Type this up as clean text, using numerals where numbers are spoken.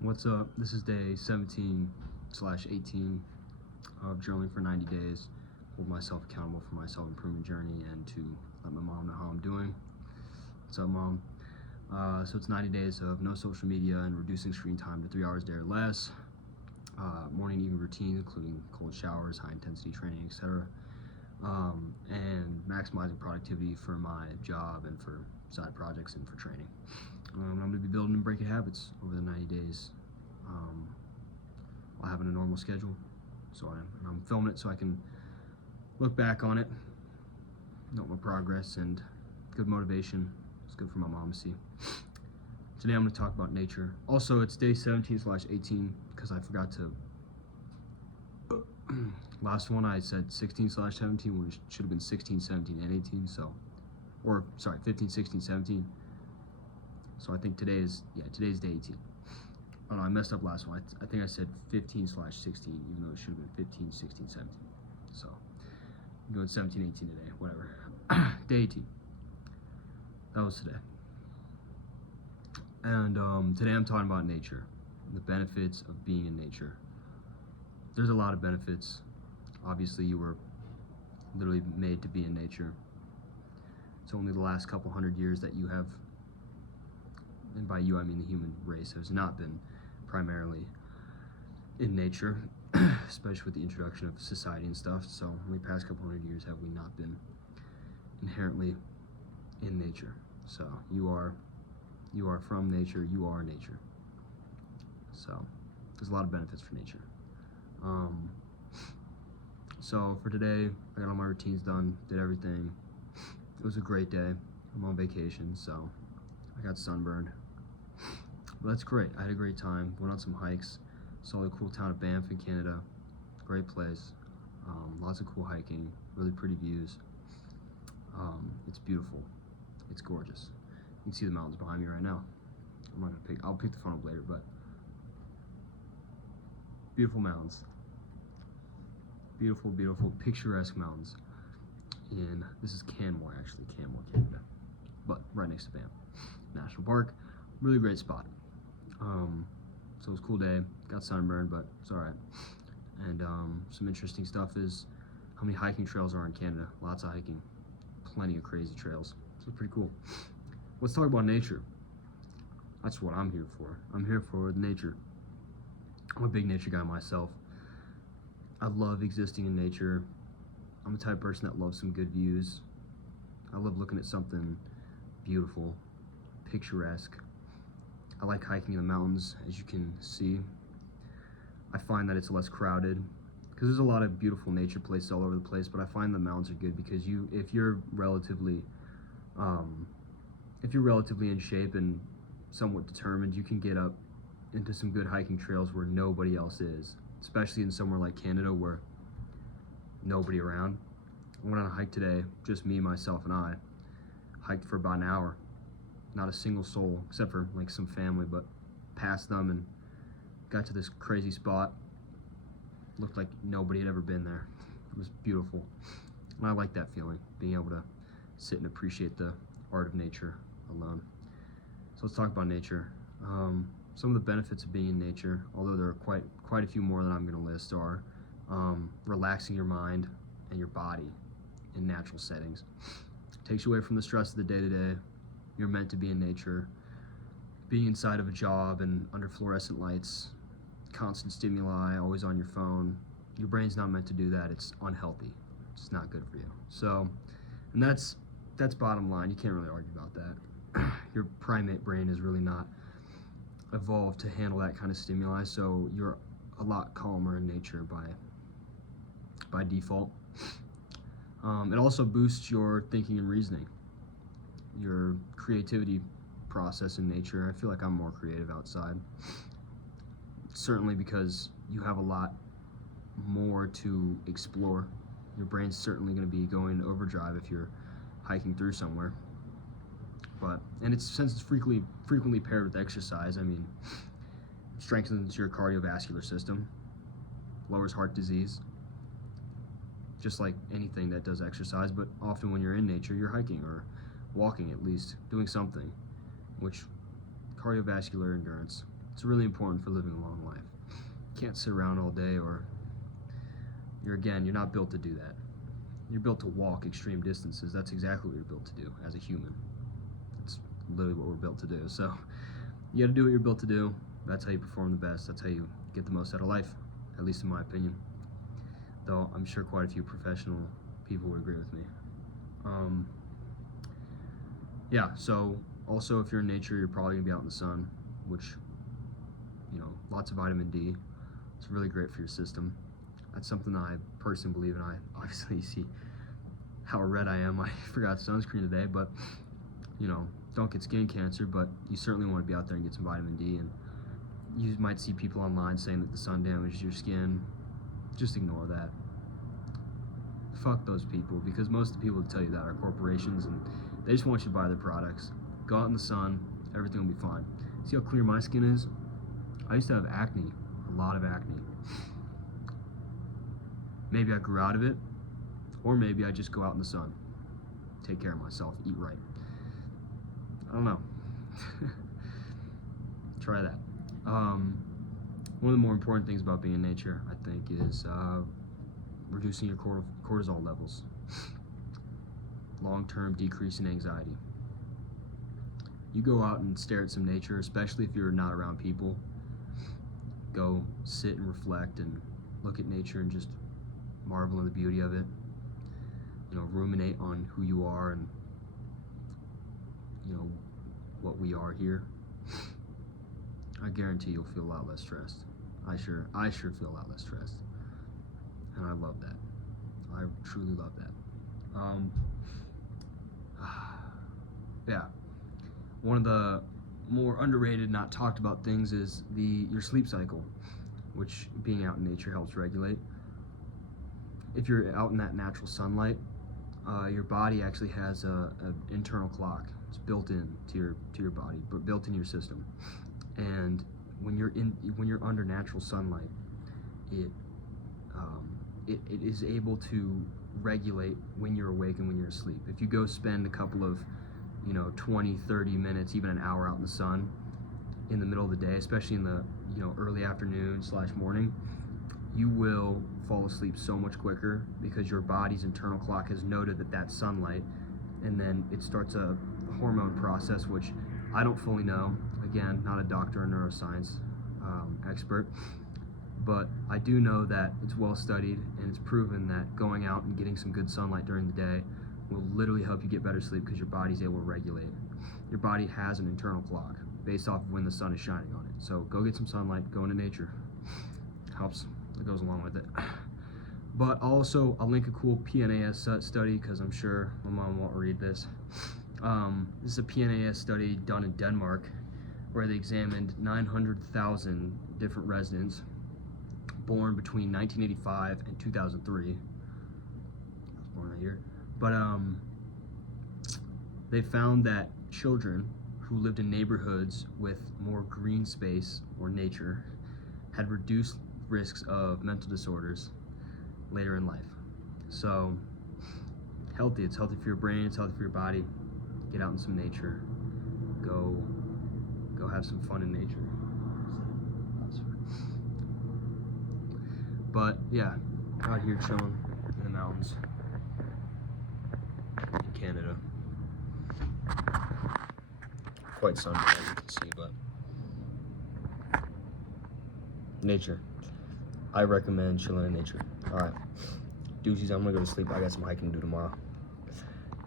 What's up? This is day 17/18 of journaling for 90 days. Hold myself accountable for my self-improvement journey and to let my mom know how I'm doing. What's up, Mom? So it's 90 days of no social media and reducing screen time to 3 hours a day or less. Morning and evening routine, including cold showers, high-intensity training, etc. And maximizing productivity for my job and for side projects and for training. I'm going to be building and breaking habits over the 90 days while having a normal schedule. So I'm filming it so I can look back on it, note my progress, and good motivation. It's good for my mom to see. Today I'm going to talk about nature. Also, it's day 17/18 because I forgot to. Last one I said 16/17 when it should have been 16, 17, and 18. Or sorry, 15, 16, 17. So I think today's day 18. Oh no, I messed up last one. I think I said 15/16, even though it should have been 15, 16, 17. So I'm going 17, 18 today, whatever. Day 18. That was today. And today I'm talking about nature, the benefits of being in nature. There's a lot of benefits. Obviously, you were literally made to be in nature. It's only the last couple hundred years that you have, and by you I mean the human race, has not been primarily in nature, especially with the introduction of society and stuff. So in the past couple hundred years have we not been inherently in nature. So you are from nature, you are nature. So there's a lot of benefits for nature. So for today, I got all my routines done, did everything. It was a great day. I'm on vacation, so I got sunburned. But that's great. I had a great time. Went on some hikes. Saw the cool town of Banff in Canada. Great place. Lots of cool hiking. Really pretty views. It's beautiful. It's gorgeous. You can see the mountains behind me right now. I'll pick the phone up later, but beautiful mountains. Beautiful, beautiful, picturesque mountains. This is Canmore, actually, Canmore, Canada, but right next to Banff National Park. Really great spot. So it was a cool day. Got sunburned, but it's all right. And some interesting stuff is how many hiking trails are in Canada. Lots of hiking, plenty of crazy trails. So it's pretty cool. Let's talk about nature. That's what I'm here for. I'm here for nature. I'm a big nature guy myself. I love existing in nature. I'm the type of person that loves some good views. I love looking at something beautiful, picturesque. I like hiking in the mountains, as you can see. I find that it's less crowded because there's a lot of beautiful nature places all over the place, but I find the mountains are good because if you're relatively in shape and somewhat determined, you can get up into some good hiking trails where nobody else is, especially in somewhere like Canada where nobody around. I went on a hike today, just me, myself, and I. Hiked for about an hour. Not a single soul, except for like some family, but past them and got to this crazy spot. Looked like nobody had ever been there. It was beautiful. And I like that feeling, being able to sit and appreciate the art of nature alone. So let's talk about nature. Some of the benefits of being in nature, although there are quite a few more that I'm going to list, are relaxing your mind and your body in natural settings. Takes you away from the stress of the day-to-day. You're meant to be in nature. Being inside of a job and under fluorescent lights, constant stimuli, always on your phone, your brain's not meant to do that. It's unhealthy. It's not good for you. So, and that's bottom line. You can't really argue about that. Your primate brain is really not evolved to handle that kind of stimuli, so you're a lot calmer in nature by default. It also boosts your thinking and reasoning, your creativity process in nature. I feel like I'm more creative outside, certainly because you have a lot more to explore. Your brain's certainly going to be going into overdrive if you're hiking through somewhere. Since it's frequently paired with exercise, I mean, it strengthens your cardiovascular system, lowers heart disease, just like anything that does exercise. But often when you're in nature, you're hiking or walking, at least doing something, which cardiovascular endurance It's really important for living a long life. You can't sit around all day, or you're not built to do that. You're built to walk extreme distances. That's exactly what you're built to do as a human. That's literally what we're built to do. So you gotta do what you're built to do. That's how you perform the best. That's how you get the most out of life, at least in my opinion. Though I'm sure quite a few professional people would agree with me. Yeah, so also if you're in nature, you're probably gonna be out in the sun, which, lots of vitamin D. It's really great for your system. That's something that I personally believe in. I obviously see how red I am. I forgot sunscreen today, but don't get skin cancer, but you certainly want to be out there and get some vitamin D. And you might see people online saying that the sun damages your skin. Just ignore that. Fuck those people, because most of the people that tell you that are corporations, and they just want you to buy their products. Go out in the sun, everything will be fine. See how clear my skin is? I used to have acne, a lot of acne. Maybe I grew out of it, or maybe I just go out in the sun, take care of myself, eat right. I don't know. Try that. One of the more important things about being in nature, I think, is reducing your cortisol levels. Long-term decrease in anxiety. You go out and stare at some nature, especially if you're not around people. Go sit and reflect and look at nature and just marvel at the beauty of it. Ruminate on who you are and what we are here. I guarantee you'll feel a lot less stressed. I sure feel a lot less stressed, and I love that. I truly love that. Yeah, one of the more underrated, not talked about things is your sleep cycle, which being out in nature helps regulate. If you're out in that natural sunlight, your body actually has an internal clock. It's built in to your body, but built in your system. And when you're under natural sunlight, it is able to regulate when you're awake and when you're asleep. If you go spend a couple of 20, 30 minutes, even an hour out in the sun in the middle of the day, especially in the early afternoon / morning, you will fall asleep so much quicker, because your body's internal clock has noted that that's sunlight, and then it starts a hormone process, which I don't fully know. Again, not a doctor or neuroscience expert, but I do know that it's well studied, and it's proven that going out and getting some good sunlight during the day will literally help you get better sleep, because your body's able to regulate. Your body has an internal clock based off of when the sun is shining on it. So go get some sunlight, go into nature. Helps. It goes along with it. But also, I'll link a cool PNAS study, because I'm sure my mom won't read this. This is a PNAS study done in Denmark, where they examined 900,000 different residents born between 1985 and 2003. I was born that year. But they found that children who lived in neighborhoods with more green space or nature had reduced risks of mental disorders later in life. So healthy. It's healthy for your brain. It's healthy for your body. Get out in some nature. Go have some fun in nature. But yeah, out here chilling in the mountains in Canada. Quite sunny, as you can see, but nature. I recommend chilling in nature. All right, deuces. I'm gonna go to sleep. I got some hiking to do tomorrow.